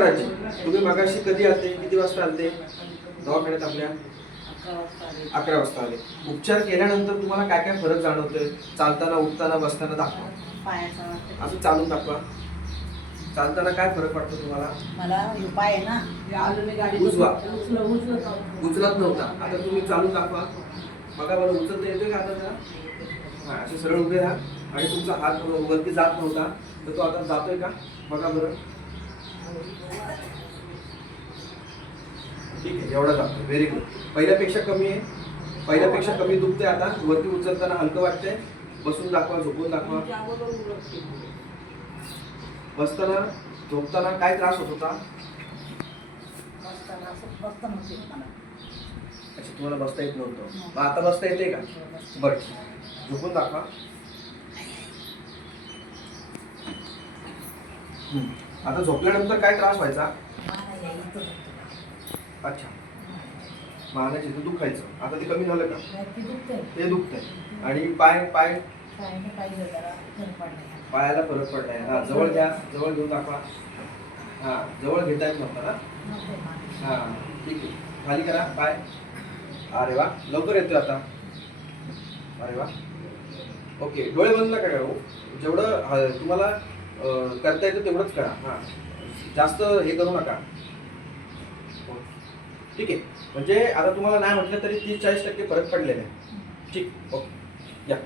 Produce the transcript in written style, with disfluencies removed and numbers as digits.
तुम्ही मगाशी कधी आलते, किती वाजता आलते दवाखान्यात आपल्या? 11 वाजता आले. उपचार केल्यानंतर तुम्हाला काय काय फरक जाणवतोय? चालताना, उठताना, बसताना दाखवा. असं चालून दाखवा. चालताना काय फरक वाटतो तुम्हाला? मला उपाय आहे ना, उजवा उचलत नव्हता, आता तुम्ही चालून दाखवा. बघा बरं, उचलता येतोय का आता जरा? हा, असे सरळ उभे राहा. आणि तुमचा हात वरती जात नव्हता, तर तो आता जातोय का? बघा बरं. ठीक आहे, एवढा जातो. Very good. पहिल्यापेक्षा कमी आहे. पहिल्यापेक्षा कमी दुखते आता. वरती उचलताना हलकं वाटतंय. बसून दाखवा, झोपून दाखवा. बसताना, झोपताना काय त्रास होत होता? अच्छा, तुम्हाला बसता येत नव्हतं. मग आता बसता येते का? बरं, झोपून दाखवा. आता झोपल्यानंतर काय त्रास व्हायचा? अच्छा, मानाचे इथं दुखायचं. आता ते कमी झालं का? ते दुखतंय. आणि पाय पाय पायाला फरक पडलाय. हा, जवळ घ्या, जवळ घेऊन दाखवा. हा, जवळ घेता येत नव्हता ना? हा, ठीक आहे. खाली करा पाय. अरे वा, लवकर येतोय आता. अरे वा. ओके, डोळे बंद नका करू. जेवढं तुम्हाला करता येतं तेवढंच करा. हा, जास्त हे करू नका. ठीक आहे. म्हणजे आता तुम्हाला नाही म्हटलं तरी 30-40% फरक पडलेला आहे. ठीक, ओके, या.